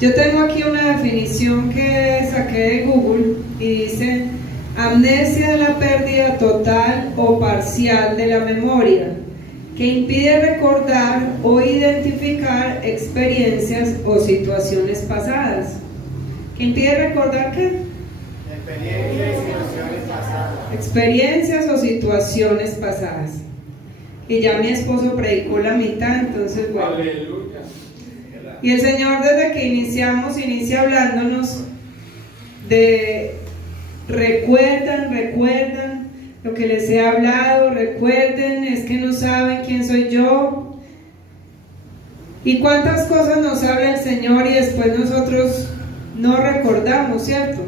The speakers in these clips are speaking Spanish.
Yo tengo aquí una definición que saqué de Google y dice: amnesia es la pérdida total o parcial de la memoria, que impide recordar o identificar experiencias o situaciones pasadas. ¿Qué impide recordar qué? Experiencias y situaciones pasadas. Experiencias o situaciones pasadas. Y ya mi esposo predicó la mitad, entonces bueno. Aleluya. Y el Señor, desde que inicia hablándonos de recuerdan lo que les he hablado, recuerden, es que no saben quién soy yo. Y cuántas cosas nos habla el Señor y después nosotros no recordamos, ¿cierto?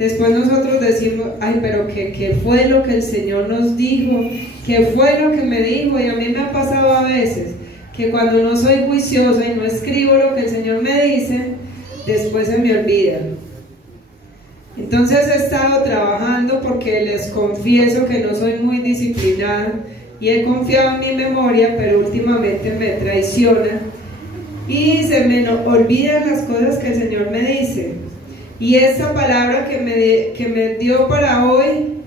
Después nosotros decimos: ay, pero ¿qué fue lo que el Señor nos dijo? ¿Qué fue lo que me dijo? Y a mí me ha pasado a veces que cuando no soy juiciosa y no escribo lo que el Señor me dice, después se me olvida. Entonces he estado trabajando, porque les confieso que no soy muy disciplinada y he confiado en mi memoria, pero últimamente me traiciona y se me olvidan las cosas que el Señor me dice. Y esta palabra que me dio para hoy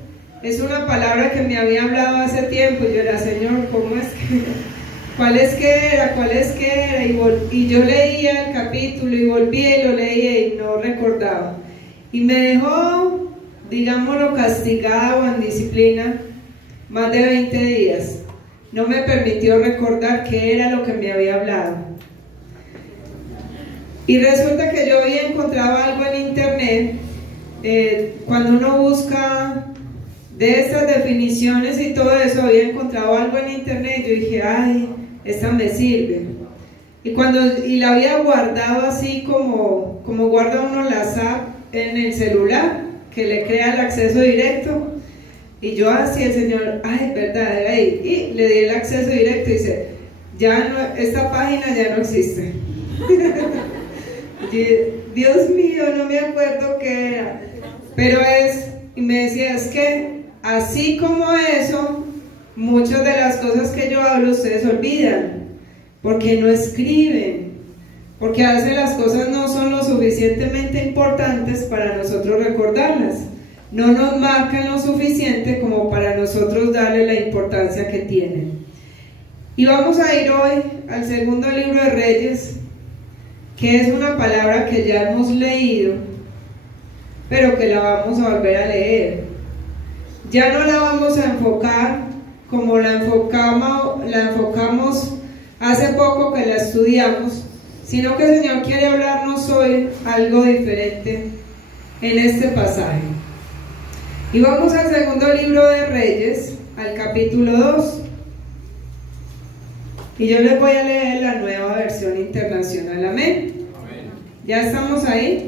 es una palabra que me había hablado hace tiempo, y yo era: Señor, ¿cómo es que...? ¿Cuál es que era? Y yo leía el capítulo y volvía y lo leía y no recordaba. Y me dejó, digámoslo, castigada o en disciplina más de 20 días. No me permitió recordar qué era lo que me había hablado. Y resulta que yo había encontrado algo en internet. Cuando uno busca de estas definiciones y todo eso, había encontrado algo en internet. Yo dije: ay, esta me sirve. Y la había guardado así como guarda uno las apps en el celular, que le crea el acceso directo. Y yo así, el Señor: ay, verdad, ahí. Y le di el acceso directo y dice: ya no, esta página ya no existe. Dios mío, no me acuerdo qué era. Pero y me decía: es que así como eso, muchas de las cosas que yo hablo ustedes olvidan, porque no escriben, porque a veces las cosas no son lo suficientemente importantes para nosotros recordarlas, no nos marcan lo suficiente como para nosotros darle la importancia que tienen. Y vamos a ir hoy al segundo libro de Reyes, que es una palabra que ya hemos leído, pero que la vamos a volver a leer. Ya no la vamos a enfocar como la enfocamos hace poco que la estudiamos, sino que el Señor quiere hablarnos hoy algo diferente en este pasaje. Y vamos al segundo libro de Reyes, al capítulo 2. Y yo les voy a leer la Nueva Versión Internacional. Amén. ¿Ya estamos ahí?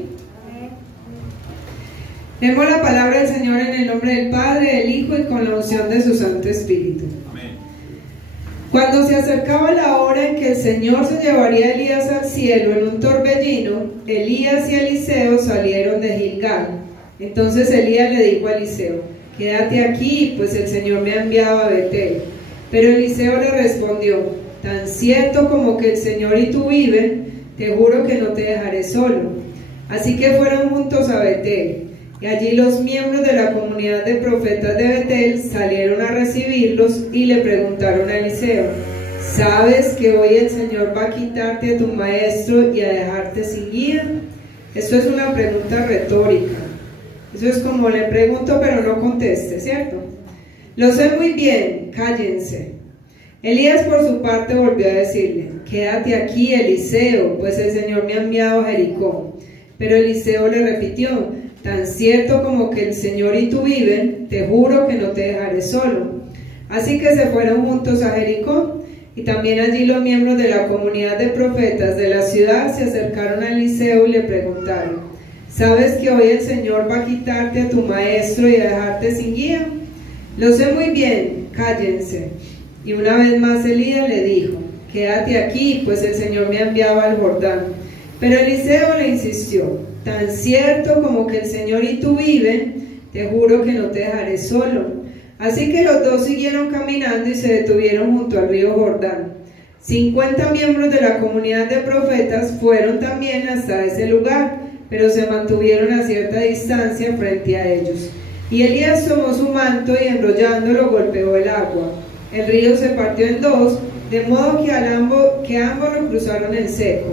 Leemos la palabra del Señor en el nombre del Padre, del Hijo y con la unción de su Santo Espíritu. Amén. Cuando se acercaba la hora en que el Señor se llevaría a Elías al cielo en un torbellino, Elías y Eliseo salieron de Gilgal. Entonces Elías le dijo a Eliseo: quédate aquí, pues el Señor me ha enviado a Betel. Pero Eliseo le respondió: tan cierto como que el Señor y tú viven, te juro que no te dejaré solo. Así que fueron juntos a Betel. Y allí los miembros de la comunidad de profetas de Betel salieron a recibirlos y le preguntaron a Eliseo: ¿sabes que hoy el Señor va a quitarte a tu maestro y a dejarte sin guía? Esto es una pregunta retórica. Eso es como: le pregunto pero no conteste, ¿cierto? Lo sé muy bien, cállense. Elías por su parte volvió a decirle: quédate aquí, Eliseo, pues el Señor me ha enviado a Jericó. Pero Eliseo le repitió: tan cierto como que el Señor y tú viven, te juro que no te dejaré solo. Así que se fueron juntos a Jericó, y también allí los miembros de la comunidad de profetas de la ciudad se acercaron a Eliseo y le preguntaron: ¿sabes que hoy el Señor va a quitarte a tu maestro y a dejarte sin guía? Lo sé muy bien, cállense. Y una vez más Elías le dijo: quédate aquí, pues el Señor me ha enviado al Jordán. Pero Eliseo le insistió: tan cierto como que el Señor y tú viven, te juro que no te dejaré solo. Así que los dos siguieron caminando y se detuvieron junto al río Jordán. 50 miembros de la comunidad de profetas fueron también hasta ese lugar, pero se mantuvieron a cierta distancia frente a ellos. Y Elías tomó su manto y enrollándolo golpeó el agua. El río se partió en dos, de modo que ambos lo cruzaron en seco.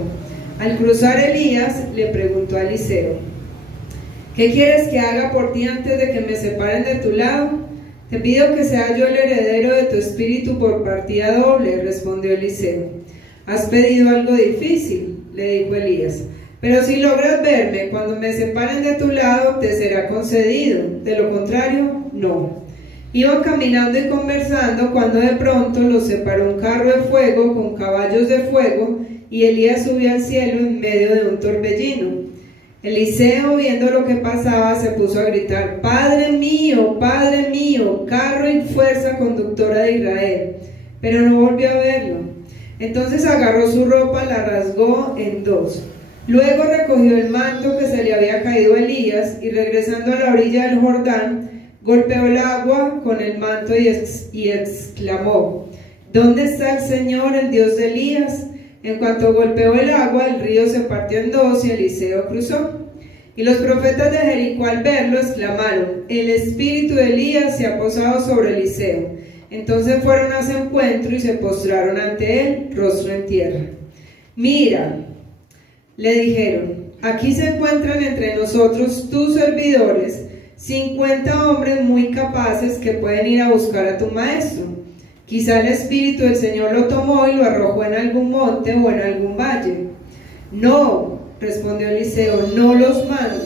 Al cruzar Elías le preguntó a Eliseo: ¿qué quieres que haga por ti antes de que me separen de tu lado? Te pido que sea yo el heredero de tu espíritu por partida doble, respondió Eliseo. Has pedido algo difícil, le dijo Elías, pero si logras verme cuando me separen de tu lado, te será concedido, de lo contrario, no. Iban caminando y conversando cuando de pronto los separó un carro de fuego con caballos de fuego, y Elías subió al cielo en medio de un torbellino. Eliseo, viendo lo que pasaba, se puso a gritar: Padre mío, carro y fuerza conductora de Israel. Pero no volvió a verlo. Entonces agarró su ropa, la rasgó en dos. Luego recogió el manto que se le había caído a Elías y, regresando a la orilla del Jordán, golpeó el agua con el manto y exclamó: ¿Dónde está el Señor, el Dios de Elías? En cuanto golpeó el agua, el río se partió en dos y Eliseo cruzó. Y los profetas de Jericó, al verlo, exclamaron: el espíritu de Elías se ha posado sobre Eliseo. Entonces fueron a su encuentro y se postraron ante él, rostro en tierra. Mira, le dijeron, aquí se encuentran entre nosotros tus servidores, 50 hombres muy capaces que pueden ir a buscar a tu maestro. Quizá el Espíritu del Señor lo tomó y lo arrojó en algún monte o en algún valle. No, respondió Eliseo, no los mando.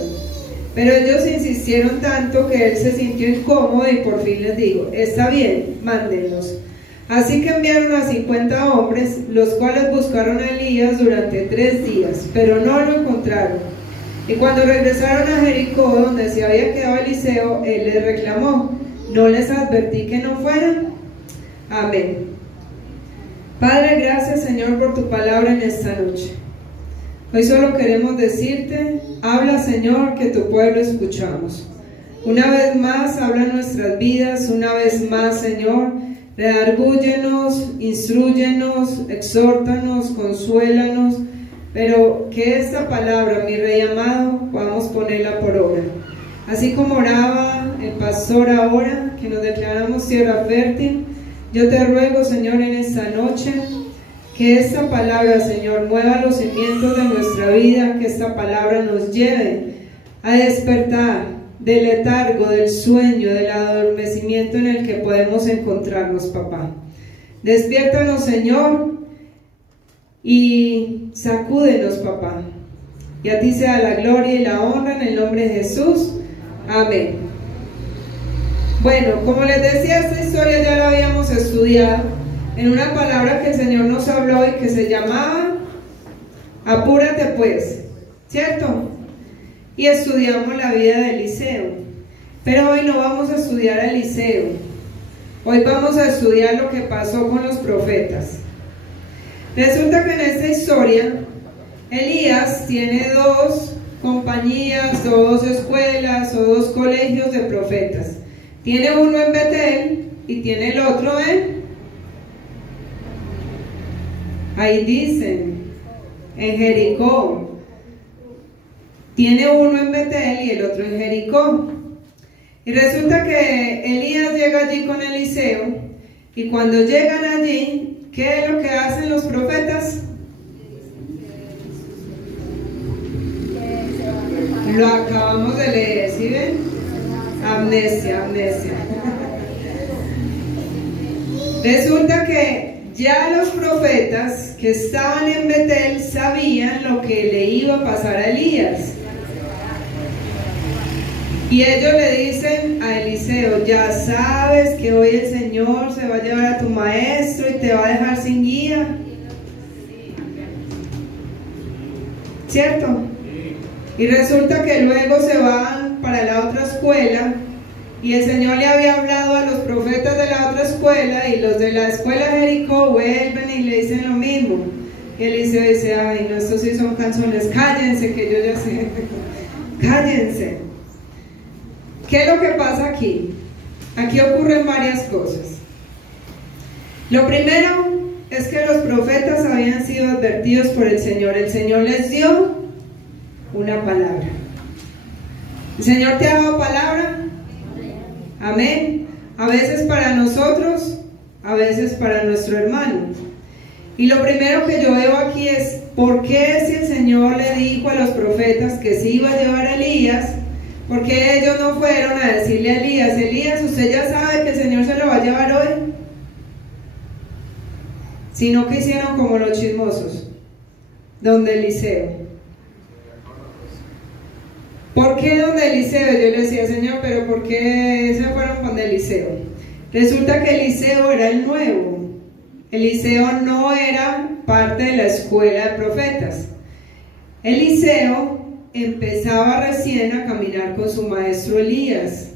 Pero ellos insistieron tanto que él se sintió incómodo y por fin les dijo: está bien, mándenlos. Así que enviaron a 50 hombres, los cuales buscaron a Elías durante 3 días, pero no lo encontraron. Y cuando regresaron a Jericó, donde se había quedado Eliseo, él les reclamó: ¿no les advertí que no fueran? Amén. Padre, gracias Señor por tu palabra en esta noche. Hoy solo queremos decirte: habla Señor, que tu pueblo escuchamos. Una vez más habla en nuestras vidas, una vez más Señor, redargúyenos, instrúyenos, exhórtanos, consuélanos, pero que esta palabra, mi Rey amado, podamos ponerla por obra. Así como oraba el pastor ahora, que nos declaramos tierra fértil, yo te ruego, Señor, en esta noche, que esta palabra, Señor, mueva los cimientos de nuestra vida, que esta palabra nos lleve a despertar del letargo, del sueño, del adormecimiento en el que podemos encontrarnos, papá. Despiértanos, Señor, y sacúdenos, papá. Y a ti sea la gloria y la honra en el nombre de Jesús. Amén. Bueno, como les decía, esta historia ya la habíamos estudiado en una palabra que el Señor nos habló y que se llamaba apúrate pues, ¿cierto? Y estudiamos la vida de Eliseo. Pero hoy no vamos a estudiar a Eliseo. Hoy vamos a estudiar lo que pasó con los profetas. Resulta que en esta historia Elías tiene 2 compañías, 2 escuelas o 2 colegios de profetas. Tiene uno en Betel y tiene el otro ahí dicen, en Jericó. Tiene uno en Betel y el otro en Jericó. Y resulta que Elías llega allí con Eliseo, y cuando llegan allí, ¿qué es lo que hacen los profetas? Lo acabamos de leer, ¿sí ven? Amnesia. Resulta que ya los profetas que estaban en Betel sabían lo que le iba a pasar a Elías. Y ellos le dicen a Eliseo: ya sabes que hoy el Señor se va a llevar a tu maestro y te va a dejar sin guía. ¿Cierto? Y resulta que luego se van para la otra escuela, y el Señor le había hablado a los profetas de la otra escuela, y los de la escuela de Jericó vuelven y le dicen lo mismo. Y Eliseo dice: ay, no, estos sí son canzones, cállense, que yo ya sé. Cállense. ¿Qué es lo que pasa aquí? Aquí ocurren varias cosas. Lo primero es que los profetas habían sido advertidos por el Señor. El Señor les dio una palabra. ¿El Señor te ha dado palabra? Amén. A veces para nosotros, a veces para nuestro hermano. Y lo primero que yo veo aquí es, ¿por qué si el Señor le dijo a los profetas que se iba a llevar a Elías? ¿Por qué ellos no fueron a decirle a Elías, Elías, usted ya sabe que el Señor se lo va a llevar hoy? Sino que hicieron como los chismosos, donde Eliseo. ¿Por qué donde Eliseo? Yo le decía, Señor, pero ¿por qué se fueron con Eliseo? Resulta que Eliseo era el nuevo. Eliseo no era parte de la escuela de profetas. Eliseo empezaba recién a caminar con su maestro Elías.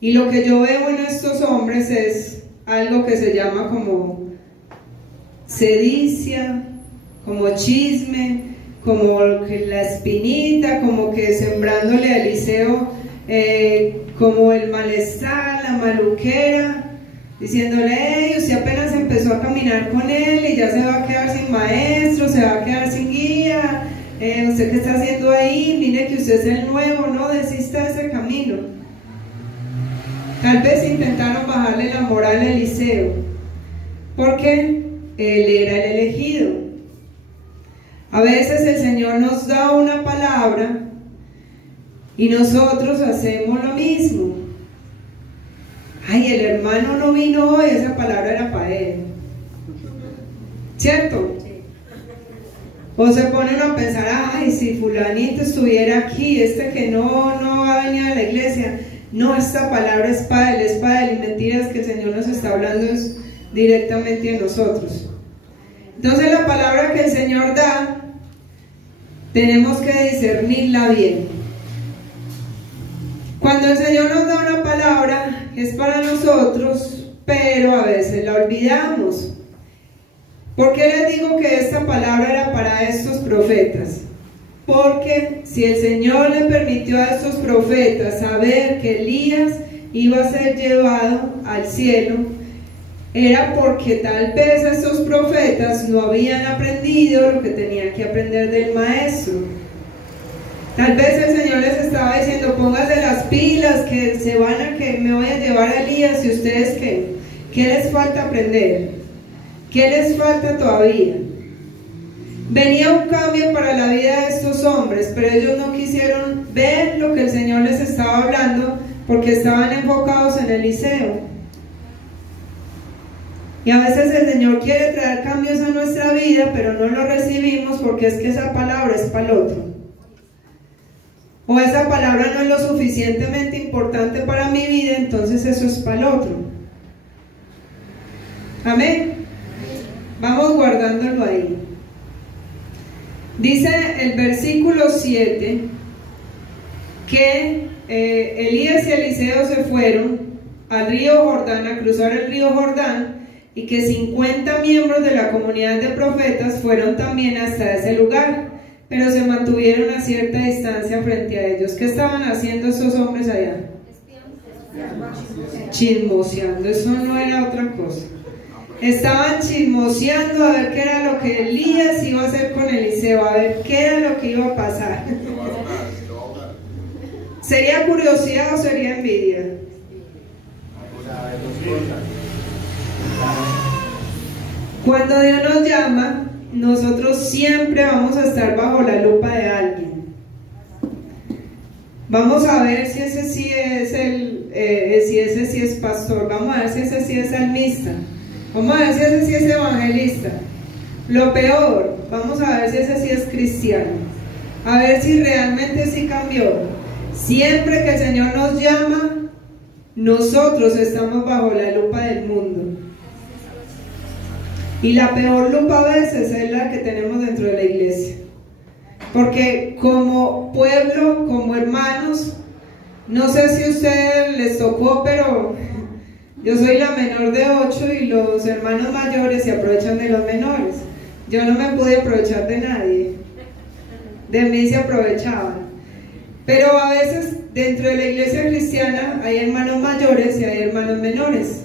Y lo que yo veo en estos hombres es algo que se llama como sedicia, como chisme, como la espinita, como que sembrándole a Eliseo como el malestar, la maluquera, diciéndole, hey, usted apenas empezó a caminar con él y ya se va a quedar sin maestro, se va a quedar sin guía, usted qué está haciendo ahí, mire que usted es el nuevo, no desista de ese camino. Tal vez intentaron bajarle la moral a Eliseo, porque él era el elegido. A veces el Señor nos da una palabra y nosotros hacemos lo mismo. Ay, el hermano no vino hoy, esa palabra era para él. ¿Cierto? O se pone uno a pensar, ay, si fulanito estuviera aquí, este que no va a venir a la iglesia. No, esta palabra es para él, y mentiras que el Señor nos está hablando es directamente a nosotros. Entonces la palabra que el Señor da, tenemos que discernirla bien. Cuando el Señor nos da una palabra, es para nosotros, pero a veces la olvidamos. ¿Por qué les digo que esta palabra era para estos profetas? Porque si el Señor le permitió a estos profetas saber que Elías iba a ser llevado al cielo, era porque tal vez estos profetas no habían aprendido lo que tenían que aprender del maestro. Tal vez el Señor les estaba diciendo, pónganse las pilas, que me voy a llevar a Elías, y ustedes ¿qué les falta aprender? ¿Qué les falta todavía? Venía un cambio para la vida de estos hombres, pero ellos no quisieron ver lo que el Señor les estaba hablando porque estaban enfocados en Eliseo. Y a veces el Señor quiere traer cambios a nuestra vida, pero no lo recibimos porque es que esa palabra es para el otro. O esa palabra no es lo suficientemente importante para mi vida, entonces eso es para el otro. Amén. Vamos guardándolo ahí. Dice el versículo 7 que Elías y Eliseo se fueron al río Jordán, a cruzar el río Jordán, y que 50 miembros de la comunidad de profetas fueron también hasta ese lugar, pero se mantuvieron a cierta distancia frente a ellos. ¿Qué estaban haciendo estos hombres allá? Chismoseando, eso no era otra cosa. Estaban chismoseando a ver qué era lo que Elías iba a hacer con Eliseo, a ver qué era lo que iba a pasar. ¿Sería curiosidad o sería envidia? Cuando Dios nos llama, nosotros siempre vamos a estar bajo la lupa de alguien. Vamos a ver si ese sí es si ese sí es pastor, vamos a ver si ese sí es salmista, vamos a ver si ese sí es evangelista. Lo peor, vamos a ver si ese sí es cristiano, a ver si realmente sí cambió. Siempre que el Señor nos llama, nosotros estamos bajo la lupa del mundo. Y la peor lupa a veces es la que tenemos dentro de la iglesia. Porque como pueblo, como hermanos, no sé si a ustedes les tocó, pero yo soy la menor de 8 y los hermanos mayores se aprovechan de los menores. Yo no me pude aprovechar de nadie. De mí se aprovechaban. Pero a veces dentro de la iglesia cristiana hay hermanos mayores y hay hermanos menores.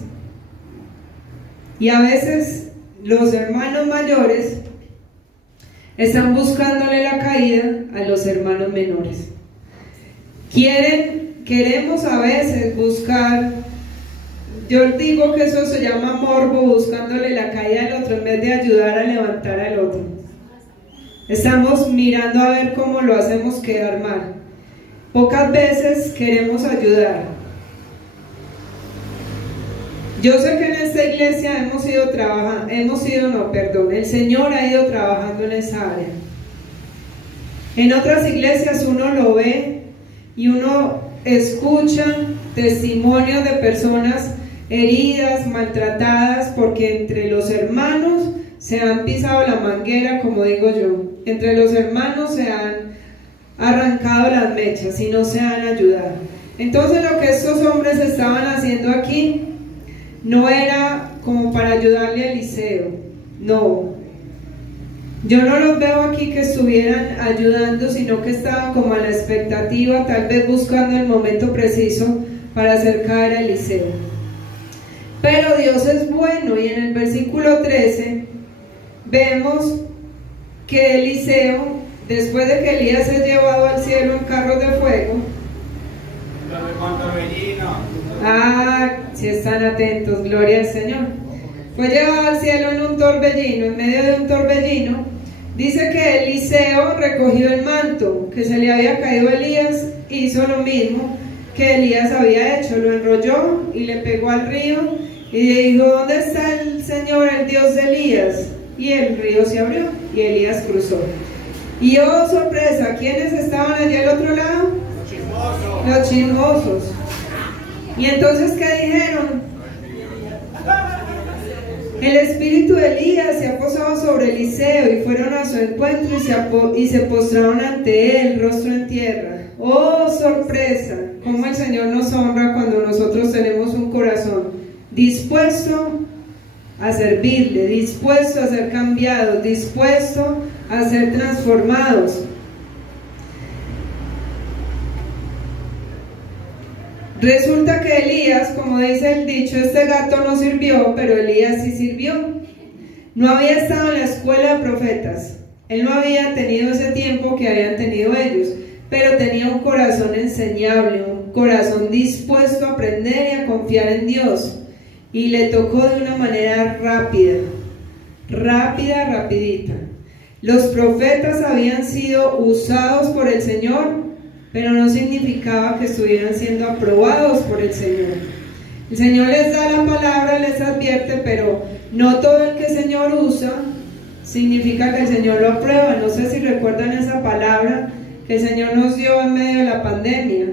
Y a veces los hermanos mayores están buscándole la caída a los hermanos menores. Queremos a veces buscar, yo digo que eso se llama morbo, buscándole la caída al otro en vez de ayudar a levantar al otro. Estamos mirando a ver cómo lo hacemos quedar mal. Pocas veces queremos ayudar. Yo sé que en esta iglesia el Señor ha ido trabajando en esa área. En otras iglesias uno lo ve y uno escucha testimonios de personas heridas, maltratadas, porque entre los hermanos se han pisado la manguera, como digo yo. Entre los hermanos se han arrancado las mechas y no se han ayudado. Entonces lo que estos hombres estaban haciendo aquí no era como para ayudarle a Eliseo, no. Yo no los veo aquí que estuvieran ayudando, sino que estaban como a la expectativa, tal vez buscando el momento preciso para acercar a Eliseo. Pero Dios es bueno, y en el versículo 13 vemos que Eliseo, después de que Elías es llevado al cielo en carros de fuego, si están atentos, gloria al Señor, fue llevado al cielo en un torbellino, en medio de un torbellino. Dice que Eliseo recogió el manto que se le había caído a Elías, hizo lo mismo que Elías había hecho, lo enrolló y le pegó al río y dijo: ¿dónde está el Señor, el Dios de Elías? Y el río se abrió y Elías cruzó. Y oh sorpresa, ¿quiénes estaban allí al otro lado? Los chismosos. Y entonces, ¿qué dijeron? El espíritu de Elías se ha posado sobre Eliseo, y fueron a su encuentro y se postraron ante él, rostro en tierra. ¡Oh, sorpresa! Cómo el Señor nos honra cuando nosotros tenemos un corazón dispuesto a servirle, dispuesto a ser cambiados, dispuesto a ser transformados. Resulta que Elías, como dice el dicho, este gato no sirvió, pero Elías sí sirvió. No había estado en la escuela de profetas. Él no había tenido ese tiempo que habían tenido ellos, pero tenía un corazón enseñable, un corazón dispuesto a aprender y a confiar en Dios. Y le tocó de una manera rapidita. Los profetas habían sido usados por el Señor, pero no significaba que estuvieran siendo aprobados por el Señor. El Señor les da la palabra, les advierte, pero no todo el que el Señor usa significa que el Señor lo aprueba. No sé si recuerdan esa palabra que el Señor nos dio en medio de la pandemia.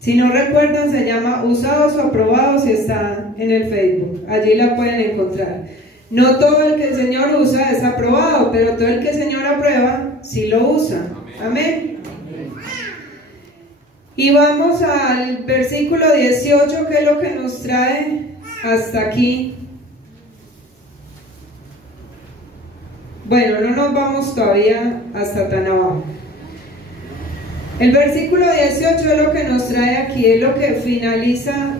Si no recuerdan, se llama usados o aprobados, y está en el Facebook. Allí la pueden encontrar. No todo el que el Señor usa es aprobado, pero todo el que el Señor aprueba, sí lo usa. Amén. Y vamos al versículo 18, que es lo que nos trae hasta aquí. Bueno, no nos vamos todavía hasta tan abajo. El versículo 18 es lo que nos trae aquí, es lo que finaliza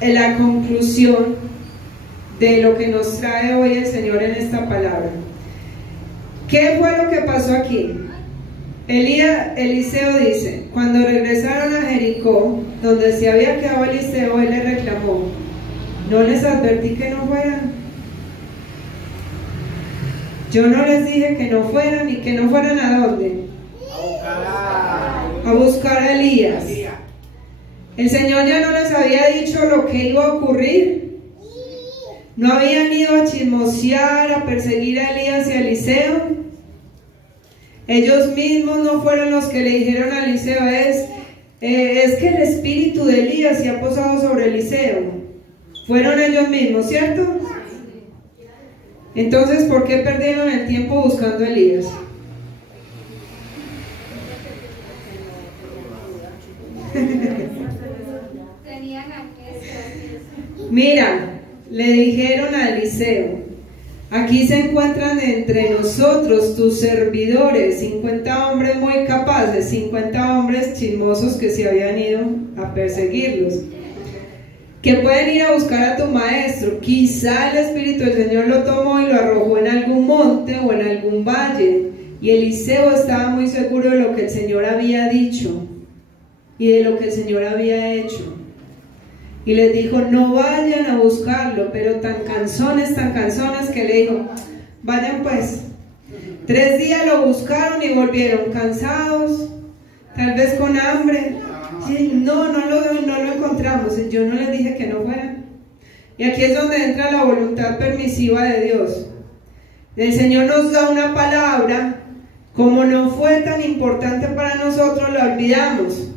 la conclusión de lo que nos trae hoy el Señor en esta palabra. ¿Qué fue lo que pasó aquí? Eliseo dice: cuando regresaron a Jericó, donde se había quedado Eliseo, él le reclamó: ¿no les advertí que no fueran? Yo no les dije que no fueran, y que no fueran ¿a dónde? A buscar a Elías. El Señor ya no les había dicho lo que iba a ocurrir. No habían ido a chismosear, a perseguir a Elías y a Eliseo. Ellos mismos no fueron los que le dijeron a Eliseo: es que el espíritu de Elías se ha posado sobre Eliseo. Fueron ellos mismos, ¿cierto? Entonces, ¿por qué perdieron el tiempo buscando a Elías? Mira, le dijeron a Eliseo: aquí se encuentran entre nosotros tus servidores, 50 hombres muy capaces, 50 hombres chismosos que se habían ido a perseguirlos. que pueden ir a buscar a tu maestro. Quizá el Espíritu del Señor lo tomó y lo arrojó en algún monte o en algún valle, y Eliseo estaba muy seguro de lo que el Señor había dicho y de lo que el Señor había hecho, y les dijo: no vayan a buscarlo, pero tan cansones que le dijo: vayan pues. 3 días lo buscaron y volvieron cansados, tal vez con hambre. No lo encontramos. Yo no les dije que no fueran. Y aquí es donde entra la voluntad permisiva de Dios. El Señor nos da una palabra, como no fue tan importante para nosotros, la olvidamos.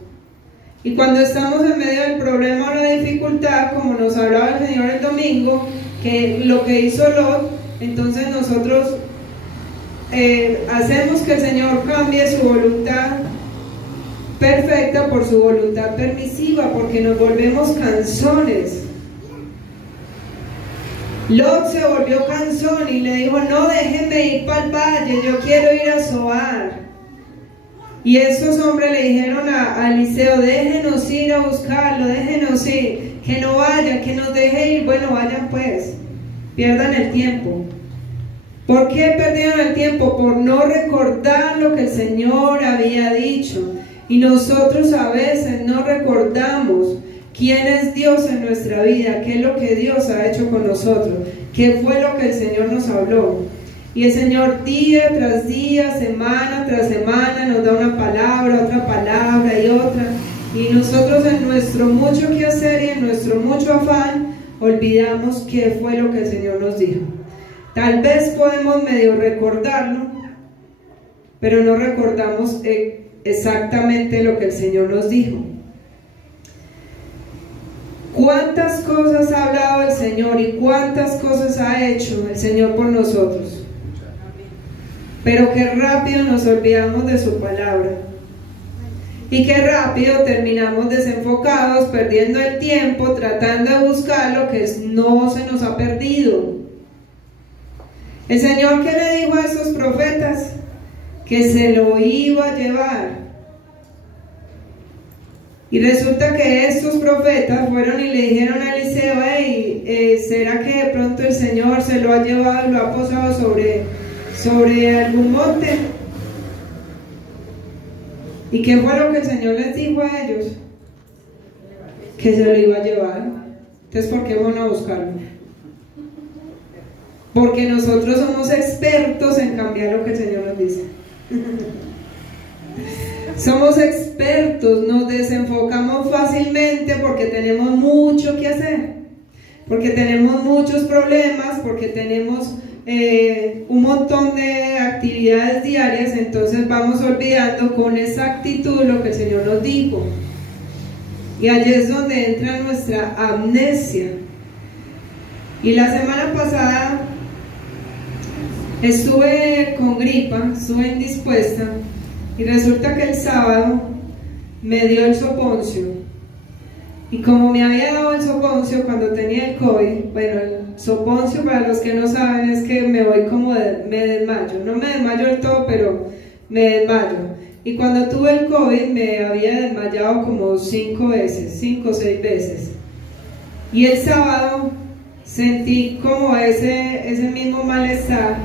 Y cuando estamos en medio del problema o la dificultad, como nos hablaba el Señor el domingo, que lo que hizo Lot, entonces nosotros hacemos que el Señor cambie su voluntad perfecta por su voluntad permisiva, porque nos volvemos cansones. Lot se volvió cansón y le dijo: no, déjenme ir para el valle, yo quiero ir a Zoar. Y esos hombres le dijeron a Eliseo: déjenos ir a buscarlo, déjenos ir, que no vayan, que nos deje ir. Bueno, vayan pues, pierdan el tiempo. ¿Por qué perdieron el tiempo? Por no recordar lo que el Señor había dicho. Y nosotros a veces no recordamos quién es Dios en nuestra vida, qué es lo que Dios ha hecho con nosotros, qué fue lo que el Señor nos habló. Y el Señor día tras día, semana tras semana nos da una palabra, otra palabra y otra. Y nosotros en nuestro mucho quehacer y en nuestro mucho afán olvidamos qué fue lo que el Señor nos dijo. Tal vez podemos medio recordarlo, pero no recordamos exactamente lo que el Señor nos dijo. ¿Cuántas cosas ha hablado el Señor y cuántas cosas ha hecho el Señor por nosotros? Pero qué rápido nos olvidamos de su palabra. Y qué rápido terminamos desenfocados, perdiendo el tiempo, tratando de buscar lo que no se nos ha perdido. El Señor, ¿qué le dijo a esos profetas? Que se lo iba a llevar. Y resulta que estos profetas fueron y le dijeron a Eliseo: hey, ¿será que de pronto el Señor se lo ha llevado y lo ha posado sobre algún monte? ¿Y qué fue lo que el Señor les dijo a ellos? Que se lo iba a llevar. Entonces, ¿por qué van a buscarlo? Porque nosotros somos expertos en cambiar lo que el Señor nos dice. Somos expertos, nos desenfocamos fácilmente porque tenemos mucho que hacer, porque tenemos muchos problemas, porque tenemos un montón de actividades diarias. Entonces vamos olvidando con exactitud lo que el Señor nos dijo. Y allí es donde entra nuestra amnesia. Y la semana pasada estuve con gripa, estuve indispuesta, y resulta que el sábado me dio el soponcio. Y como me había dado el soponcio cuando tenía el COVID, bueno, el soponcio, para los que no saben, es que me voy como me desmayo. No me desmayo del todo, pero me desmayo. Y cuando tuve el COVID me había desmayado como 5 o 6 veces. Y el sábado sentí como ese mismo malestar.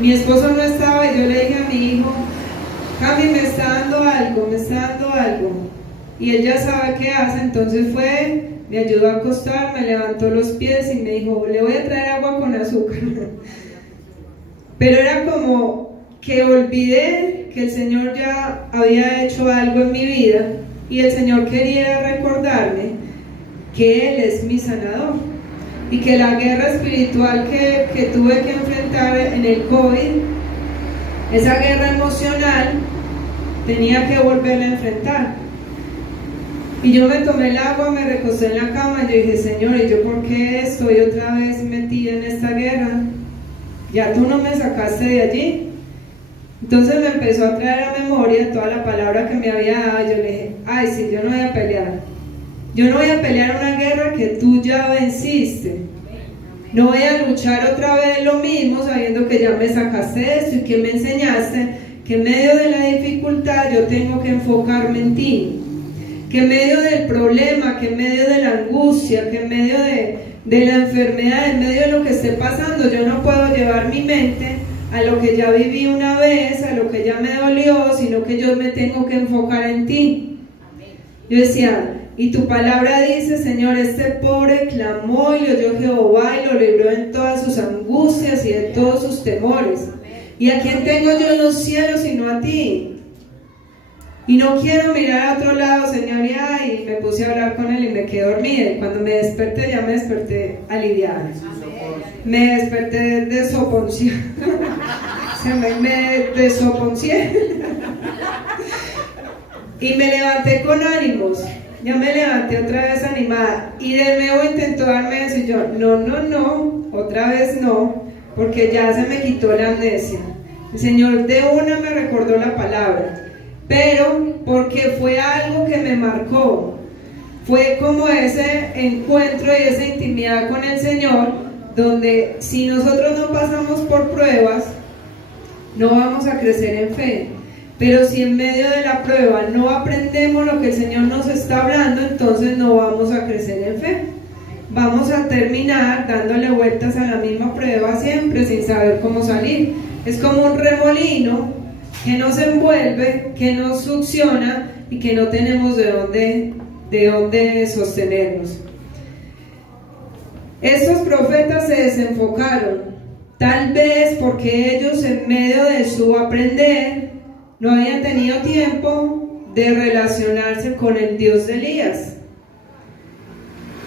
Mi esposo no estaba y yo le dije a mi hijo: Cami, me está dando algo. Y él ya sabe qué hace, entonces fue, me ayudó a acostar, me levantó los pies y me dijo: le voy a traer agua con azúcar. Pero era como que olvidé que el Señor ya había hecho algo en mi vida, y el Señor quería recordarme que Él es mi sanador, y que la guerra espiritual que tuve que enfrentar en el COVID, esa guerra emocional, tenía que volverla a enfrentar. Y yo me tomé el agua, me recosté en la cama y yo dije: Señor, ¿y yo por qué estoy otra vez metida en esta guerra? Ya tú no me sacaste de allí. Entonces me empezó a traer a memoria toda la palabra que me había dado. Yo le dije: ay, sí, yo no voy a pelear. Yo no voy a pelear una guerra que tú ya venciste. No voy a luchar otra vez lo mismo, sabiendo que ya me sacaste de esto y que me enseñaste que en medio de la dificultad yo tengo que enfocarme en ti, que en medio del problema, que en medio de la angustia, que en medio de la enfermedad, en medio de lo que esté pasando, yo no puedo llevar mi mente a lo que ya viví una vez, a lo que ya me dolió, sino que yo me tengo que enfocar en ti. Yo decía, y tu palabra dice, Señor, este pobre clamó y le oyó Jehová y lo libró en todas sus angustias y de todos sus temores. ¿Y a quién tengo yo en los cielos sino a ti? Y no quiero mirar a otro lado, Señor, y me puse a hablar con él y me quedé dormida. Y cuando me desperté, ya me desperté aliviada. Me desperté de soponción. me desoponcié. Y me levanté con ánimos. Ya me levanté otra vez animada. Y de nuevo intentó darme eso. Y yo, no, otra vez no. Porque ya se me quitó la amnesia. El Señor de una me recordó la palabra. Pero porque fue algo que me marcó. Fue como ese encuentro y esa intimidad con el Señor, donde si nosotros no pasamos por pruebas, no vamos a crecer en fe. Pero si en medio de la prueba no aprendemos lo que el Señor nos está hablando, entonces no vamos a crecer en fe. Vamos a terminar dándole vueltas a la misma prueba siempre sin saber cómo salir. Es como un remolino que nos envuelve, que nos succiona y que no tenemos de dónde sostenernos. Estos profetas se desenfocaron, tal vez porque ellos en medio de su aprender no habían tenido tiempo de relacionarse con el Dios de Elías.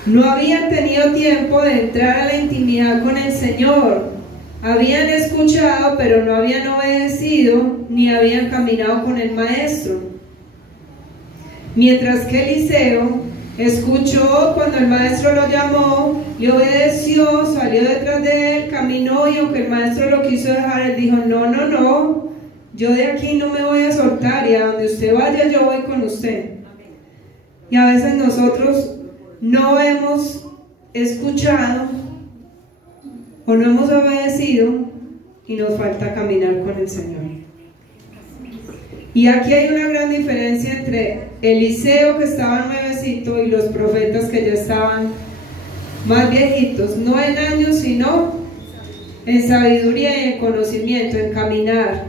No habían tenido tiempo de entrar a la intimidad con el Señor. Habían escuchado, pero no habían obedecido, ni habían caminado con el Maestro. Mientras que Eliseo escuchó cuando el Maestro lo llamó, le obedeció, salió detrás de él, caminó, y aunque el Maestro lo quiso dejar, él dijo, no, yo de aquí no me voy a soltar, y a donde usted vaya yo voy con usted. Y a veces nosotros no hemos escuchado o no hemos obedecido y nos falta caminar con el Señor. Y aquí hay una gran diferencia entre Eliseo, que estaba nuevecito, y los profetas que ya estaban más viejitos, no en años sino en sabiduría y en conocimiento, en caminar.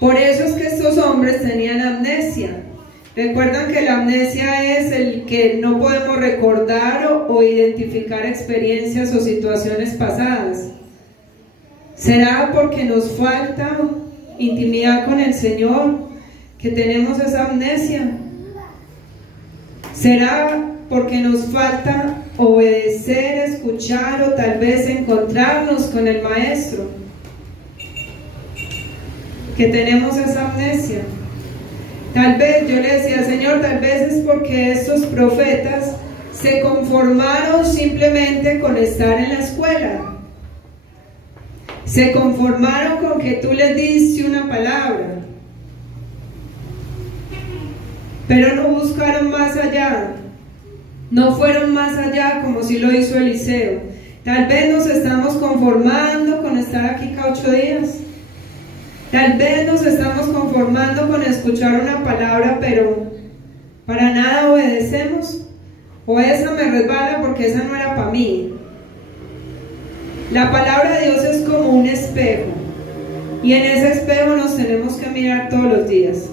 Por eso es que estos hombres tenían amnesia. Recuerdan que la amnesia es el que no podemos recordar o identificar experiencias o situaciones pasadas. ¿Será porque nos falta intimidad con el Señor que tenemos esa amnesia? ¿Será porque nos falta obedecer, escuchar o tal vez encontrarnos con el Maestro que tenemos esa amnesia? Tal vez, yo le decía, Señor, tal vez es porque estos profetas se conformaron simplemente con estar en la escuela. Se conformaron con que tú les diste una palabra, pero no buscaron más allá, no fueron más allá como si lo hizo Eliseo. Tal vez nos estamos conformando con estar aquí cada 8 días. Tal vez nos estamos conformando con escuchar una palabra, pero para nada obedecemos. O esa me resbala porque esa no era para mí. La palabra de Dios es como un espejo. Y en ese espejo nos tenemos que mirar todos los días.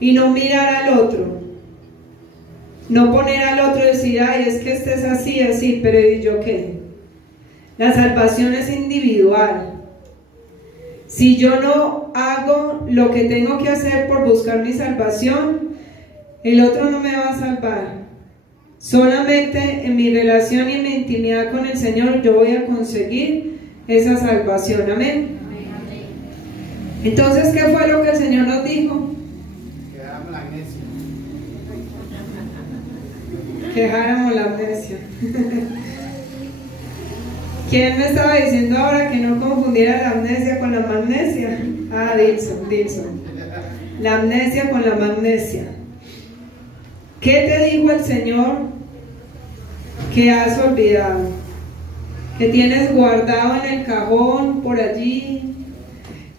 Y no mirar al otro. No poner al otro y decir, ay, es que este es así, así, pero ¿y yo qué? La salvación es individual. Si yo no hago lo que tengo que hacer por buscar mi salvación, el otro no me va a salvar. Solamente en mi relación y en mi intimidad con el Señor yo voy a conseguir esa salvación. Amén. Entonces, ¿qué fue lo que el Señor nos dijo? Que dejáramos la amnesia. Que dejáramos la amnesia. ¿Quién me estaba diciendo ahora que no confundiera la amnesia con la magnesia? Ah, Dilson. La amnesia con la magnesia. ¿Qué te dijo el Señor que has olvidado? Que tienes guardado en el cajón por allí.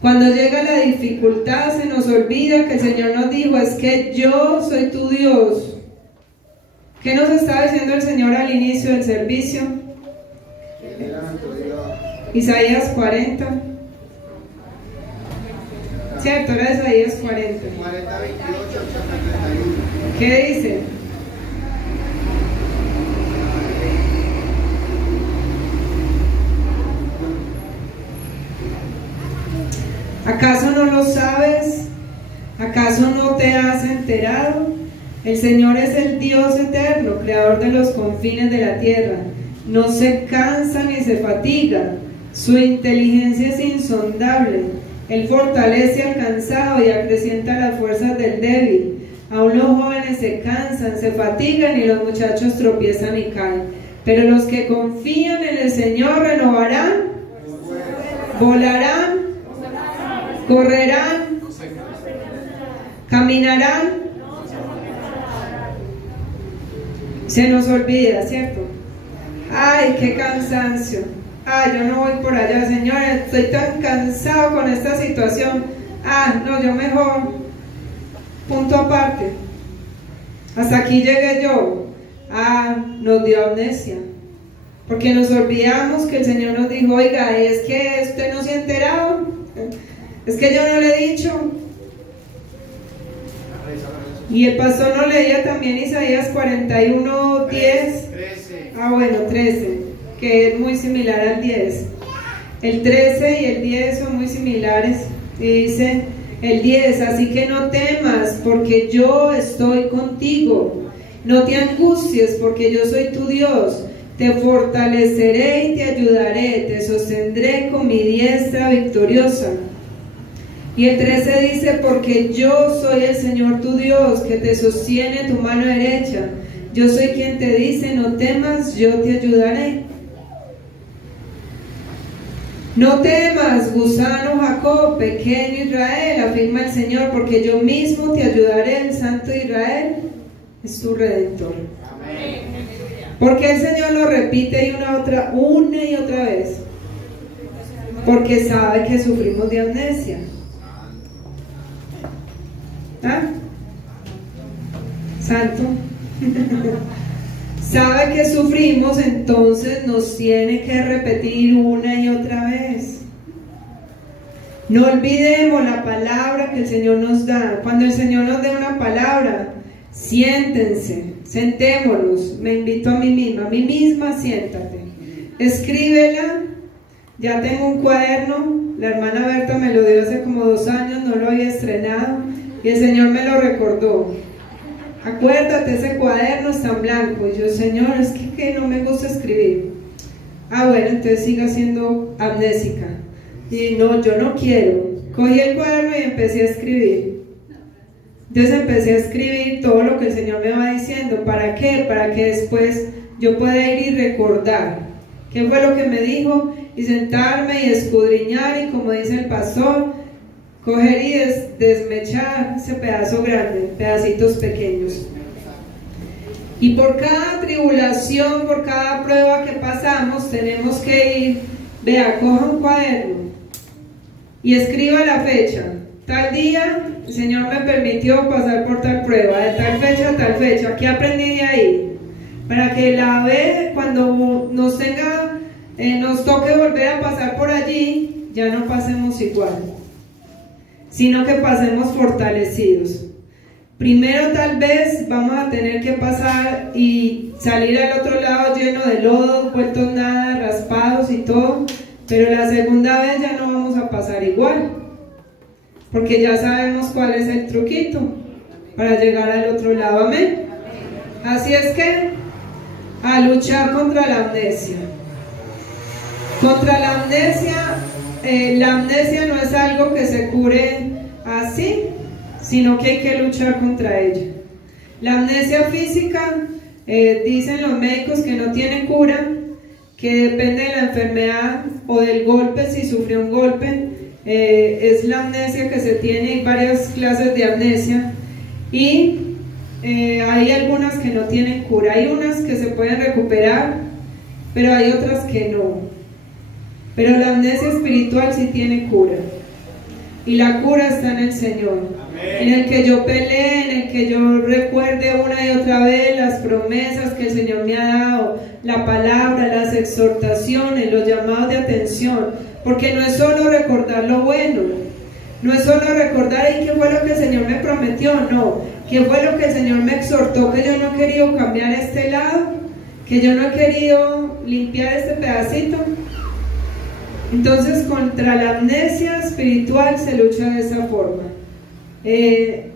Cuando llega la dificultad se nos olvida que el Señor nos dijo, es que yo soy tu Dios. ¿Qué nos está diciendo el Señor al inicio del servicio? Isaías 40. Cierto, era Isaías 40. 40, 28, 31. ¿Qué dice? ¿Acaso no lo sabes? ¿Acaso no te has enterado? El Señor es el Dios eterno, creador de los confines de la tierra. No se cansa ni se fatiga. Su inteligencia es insondable. Él fortalece al cansado y acrecienta las fuerzas del débil. Aún los jóvenes se cansan, se fatigan y los muchachos tropiezan y caen. Pero los que confían en el Señor renovarán, volarán, correrán, caminarán. Se nos olvida, ¿cierto? Ay, qué cansancio. Ay, yo no voy por allá, Señor, estoy tan cansado con esta situación. Ah, no, yo mejor, punto aparte. Hasta aquí llegué yo. Ah, nos dio amnesia. Porque nos olvidamos que el Señor nos dijo, oiga, es que usted no se ha enterado. Es que yo no le he dicho. Y el pastor nos leía también Isaías 41, 10. 13. Ah, bueno, 13, que es muy similar al 10. El 13 y el 10 son muy similares. Y dice el 10, así que no temas, porque yo estoy contigo. No te angusties, porque yo soy tu Dios. Te fortaleceré y te ayudaré, te sostendré con mi diestra victoriosa. Y el 13 dice, porque yo soy el Señor tu Dios, que te sostiene tu mano derecha. Yo soy quien te dice, no temas, yo te ayudaré. No temas, gusano Jacob, pequeño Israel, afirma el Señor, porque yo mismo te ayudaré, el Santo de Israel es tu Redentor. Amén. Porque el Señor lo repite una y otra vez, porque sabe que sufrimos de amnesia. ¿Ah? Santo. Sabe que sufrimos, entonces nos tiene que repetir una y otra vez. No olvidemos la palabra que el Señor nos da. Cuando el Señor nos dé una palabra, siéntense, sentémonos. Me invito a mí misma, siéntate. Escríbela. Ya tengo un cuaderno. La hermana Berta me lo dio hace como 2 años, no lo había estrenado. Y el Señor me lo recordó. Acuérdate, ese cuaderno está en blanco. Y yo, Señor, es que no me gusta escribir. Ah, bueno, entonces siga siendo amnésica. Y no, yo no quiero. Cogí el cuaderno y empecé a escribir. Entonces empecé a escribir todo lo que el Señor me va diciendo. ¿Para qué? Para que después yo pueda ir y recordar qué fue lo que me dijo, y sentarme y escudriñar, y como dice el pastor, coger y desmechar ese pedazo grande, pedacitos pequeños. Y por cada tribulación, por cada prueba que pasamos, tenemos que ir, vea, coja un cuaderno y escriba la fecha. Tal día el Señor me permitió pasar por tal prueba, de tal fecha a tal fecha. ¿Qué aprendí de ahí? Para que la vez, cuando nos toque volver a pasar por allí, ya no pasemos igual, sino que pasemos fortalecidos. Primero tal vez vamos a tener que pasar y salir al otro lado lleno de lodo, vueltos nada, raspados y todo, pero la segunda vez ya no vamos a pasar igual, porque ya sabemos cuál es el truquito para llegar al otro lado. Amén. Así es que a luchar contra la amnesia. Contra la amnesia no es algo que se cure así, sino que hay que luchar contra ella. La amnesia física, dicen los médicos que no tiene cura, que depende de la enfermedad o del golpe, si sufrió un golpe, es la amnesia que se tiene. Hay varias clases de amnesia y hay algunas que no tienen cura. Hay unas que se pueden recuperar, pero hay otras que no. Pero la amnesia espiritual sí tiene cura. y la cura está en el Señor. En el que yo pelee, en el que yo recuerde una y otra vez las promesas que el Señor me ha dado, la palabra, las exhortaciones, los llamados de atención, porque no es solo recordar lo bueno, no es solo recordar ¿y qué fue lo que el Señor me prometió? No, ¿qué fue lo que el Señor me exhortó? Que yo no he querido cambiar este lado, que yo no he querido limpiar este pedacito. Entonces contra la amnesia espiritual se lucha de esa forma. El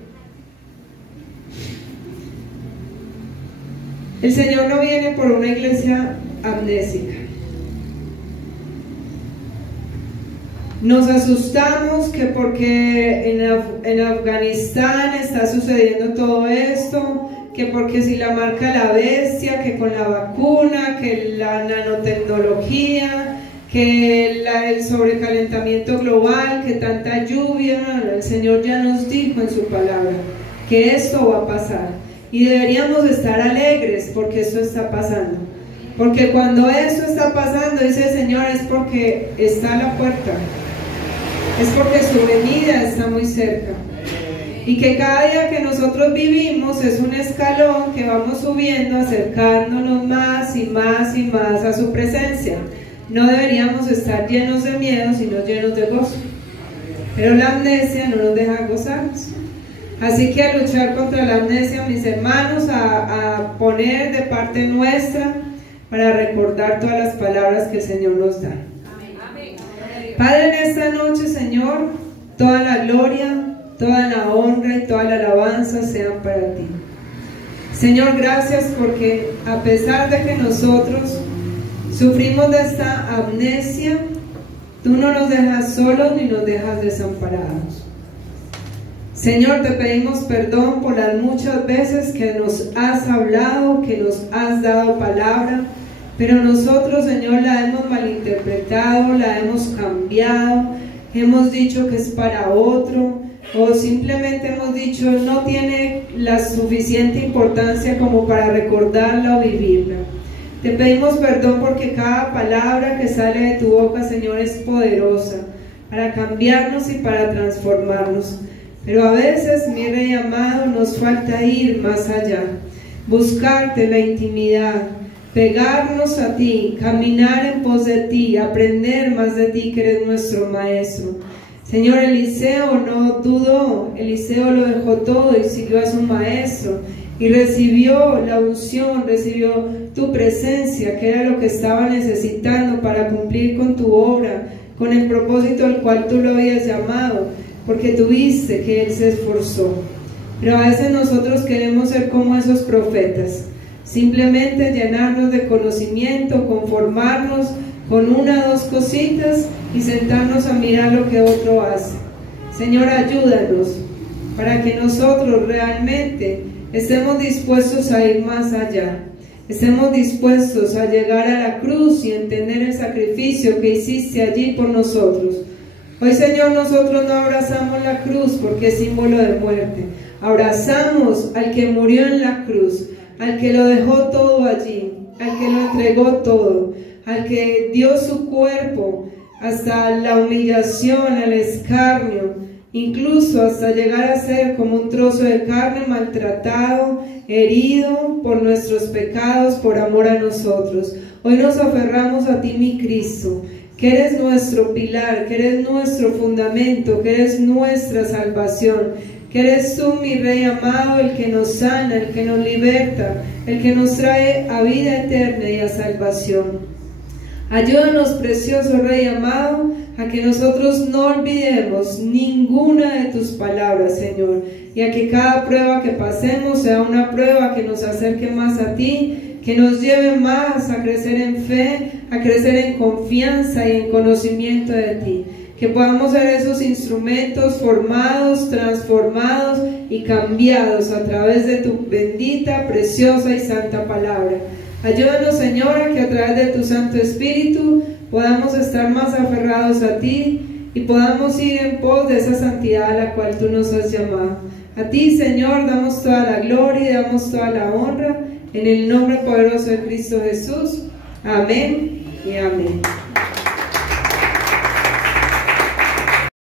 Señor no viene por una iglesia amnésica. Nos asustamos que porque en Afganistán está sucediendo todo esto, que porque si la marca la bestia, que con la vacuna, que la nanotecnología, que el sobrecalentamiento global, que tanta lluvia. El Señor ya nos dijo en su palabra que esto va a pasar y deberíamos estar alegres porque esto está pasando, porque cuando esto está pasando, dice el Señor, es porque está a la puerta, es porque su venida está muy cerca, y que cada día que nosotros vivimos es un escalón que vamos subiendo, acercándonos más y más y más a su presencia. No deberíamos estar llenos de miedo, sino llenos de gozo. Pero la amnesia no nos deja gozarnos. Así que a luchar contra la amnesia, mis hermanos, a poner de parte nuestra para recordar todas las palabras que el Señor nos da. Padre, en esta noche, Señor, toda la gloria, toda la honra y toda la alabanza sean para ti. Señor, gracias porque a pesar de que nosotros sufrimos de esta amnesia, tú no nos dejas solos ni nos dejas desamparados. Señor, te pedimos perdón por las muchas veces que nos has hablado, que nos has dado palabra, pero nosotros, Señor, la hemos malinterpretado, la hemos cambiado, hemos dicho que es para otro, o simplemente hemos dicho no tiene la suficiente importancia como para recordarla o vivirla. Te pedimos perdón porque cada palabra que sale de tu boca, Señor, es poderosa para cambiarnos y para transformarnos. Pero a veces, mi Rey amado, nos falta ir más allá, buscarte en la intimidad, pegarnos a ti, caminar en pos de ti, aprender más de ti que eres nuestro Maestro. Señor, Eliseo no dudó, Eliseo lo dejó todo y siguió a su Maestro. Y recibió la unción, recibió tu presencia, que era lo que estaba necesitando para cumplir con tu obra, con el propósito al cual tú lo habías llamado, porque tú viste que él se esforzó. Pero a veces nosotros queremos ser como esos profetas, simplemente llenarnos de conocimiento, conformarnos con una o dos cositas y sentarnos a mirar lo que otro hace. Señor, ayúdanos para que nosotros realmente estemos dispuestos a ir más allá, estemos dispuestos a llegar a la cruz y entender el sacrificio que hiciste allí por nosotros. Hoy, Señor, nosotros no abrazamos la cruz porque es símbolo de muerte, abrazamos al que murió en la cruz, al que lo dejó todo allí, al que lo entregó todo, al que dio su cuerpo hasta la humillación, el escarnio, incluso hasta llegar a ser como un trozo de carne maltratado, herido por nuestros pecados, por amor a nosotros. Hoy nos aferramos a ti, mi Cristo, que eres nuestro pilar, que eres nuestro fundamento, que eres nuestra salvación, que eres tú, mi Rey amado, el que nos sana, el que nos liberta, el que nos trae a vida eterna y a salvación. Ayúdanos, precioso Rey amado, a que nosotros no olvidemos ninguna de tus palabras, Señor, y a que cada prueba que pasemos sea una prueba que nos acerque más a ti, que nos lleve más a crecer en fe, a crecer en confianza y en conocimiento de ti, que podamos ser esos instrumentos formados, transformados y cambiados a través de tu bendita, preciosa y santa palabra. Ayúdanos, Señor, a que a través de tu Santo Espíritu podamos estar más aferrados a ti y podamos ir en pos de esa santidad a la cual tú nos has llamado. A ti, Señor, damos toda la gloria y damos toda la honra en el nombre poderoso de Cristo Jesús. Amén y amén.